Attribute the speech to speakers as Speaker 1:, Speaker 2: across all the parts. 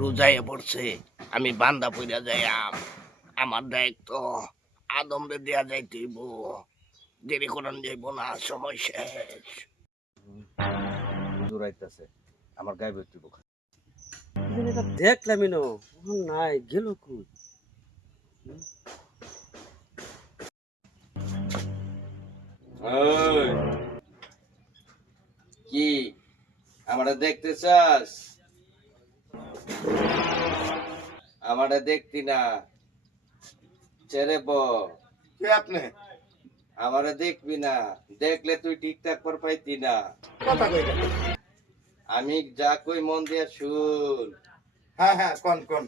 Speaker 1: রোজায় পড়ছে আমি বান্দা পইরা যাই আমার দায়িত্ব আদমরে দেয়া যাইতেইব। দেরি করান যাইব না সময় শেষ।
Speaker 2: দূরাইতেছে আমার গায়ে
Speaker 3: এটা দেখলামই না নাই গেল কই?
Speaker 2: কি আমারে দেখতে চাস? আমারে দেখতি না। ছেড়ে
Speaker 1: কে আপনি?
Speaker 2: আমারে দেখবি না। দেখলে তুই ঠিকঠাক করে পাইতি না।
Speaker 1: কথা কইটা
Speaker 2: আমি যা কই মন দিয়া শুন।
Speaker 1: হ্যাঁ হ্যাঁ কোন কোন?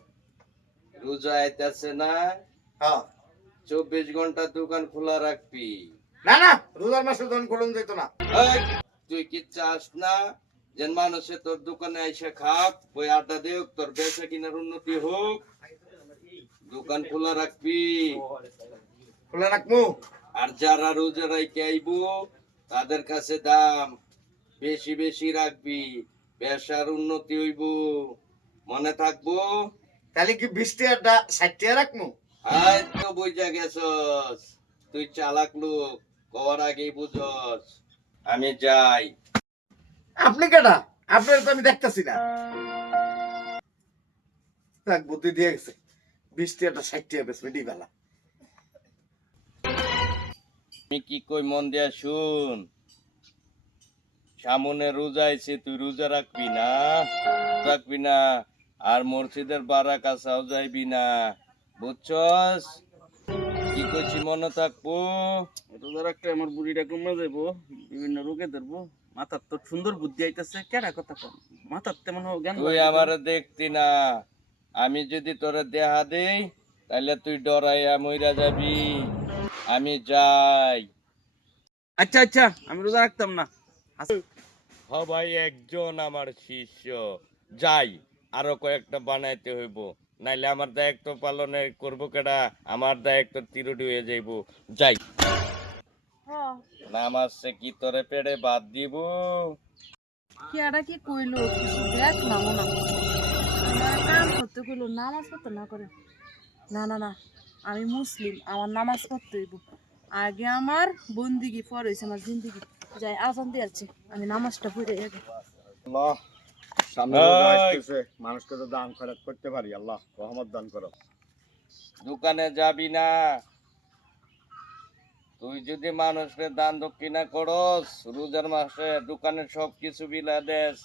Speaker 2: রোজা আইতাছে না?
Speaker 1: হ্যাঁ।
Speaker 2: চব্বিশ ঘণ্টা দোকান খোলা রাখবি।
Speaker 1: না না রোজার মাসে দোকান করুন যেত না।
Speaker 2: তুই কি চাস না? যে মানুষে তোর দোকানে এসে খাক ওই আড্ডা দেখ তোর বেচা কিনার উন্নতি হোক। দোকান খোলা রাখবি।
Speaker 1: খোলা রাখব?
Speaker 2: আর যারা রোজা রাইকে আইবো তাদের কাছে দাম বেশি বেশি রাখবি। ব্যবসার উন্নতি হইব। মনে থাকব?
Speaker 1: তাহলে কি বিশ টাকা ষাট টাকা রাখব?
Speaker 2: আয় তো বুঝা গেছস। তুই চালাক লোক কবার আগেই বুঝস। আমি যাই।
Speaker 1: আপনি কেটা আপনার তো আমি দেখতেছি না। বুদ্ধি দিয়ে গেছে। বিশ টাকা ষাট টাকা বেশ মিটি বেলা।
Speaker 2: আমি কি কই মন দিয়া শুন। সামনে রোজা আইছে তুই রোজা রাখবি না? রাখবি না। আর মসজিদের বারা কাছাও যাইবি না। বুঝছস? কি করছি মনে থাকব?
Speaker 3: রোজা রাখলে আমার বুড়িটা কমে যাইবো বিভিন্ন রোগে ধরবো। মাথার তো সুন্দর বুদ্ধি আইতাছে কেডা কথা কম? মাথার তেমন জ্ঞান
Speaker 2: তুই আমার দেখতি না। আমি যদি তোরে দেহা দেই তাহলে তুই ডরাইয়া মইরা যাবি। আমি যাই।
Speaker 3: আচ্ছা আচ্ছা আমি রোজা রাখতাম না।
Speaker 2: সবাই একজন আমার শিষ্য। যাই আরও কয়েকটা বানাইতে হইব। নাইলে আমার দায়িত্ব পালনে করব কেডা? আমার দায়িত্ব তিরুটি হয়ে যাইব। যাই। নামাজ সে কি তোরে পেড়ে বাদ দিব?
Speaker 4: কেডা কি কইলো? কিছু দেখলাম না কাম করতে কইলো নামাজ পড়তে না করে। না না না আমি মুসলিম আমার নামাজ পড়তে হইব। আগে আমার বন্দিগি পর হয়েছে আমার জিন্দিগি। যাই আজান দিয়ে আছে আমি নামাজটা পড়ে আগে।
Speaker 5: আল্লাহ সামনে রোজা আসতেছে। মানুষকে তো দান খরচ করতে পারি আল্লাহ রহমত দান করো।
Speaker 2: দোকানে যাবি না। তুই যদি মানুষকে দান দক্ষিণা করস রোজার মাসে দোকানে সব কিছু বিলা দেস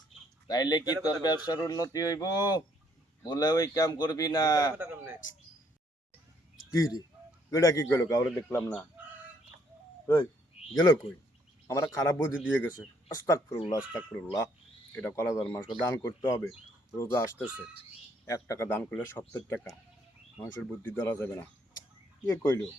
Speaker 2: তাইলে কি তোর ব্যবসার উন্নতি হইব? বলে ওই কাম করবি না।
Speaker 5: কি রে? এটা কি গেল? কাউরে দেখলাম না। গেল কই? আমরা খারাপ বুদ্ধি দিয়ে গেছে। আস্তাক ফিরুল্লাহ আস্তাক ফিরুল্লাহ এটা কলা ধর মানুষকে দান করতে হবে। রোজা আসতেছে। এক টাকা দান করলে সত্তর টাকা। মানুষের বুদ্ধি ধরা যাবে না। কে কইলো?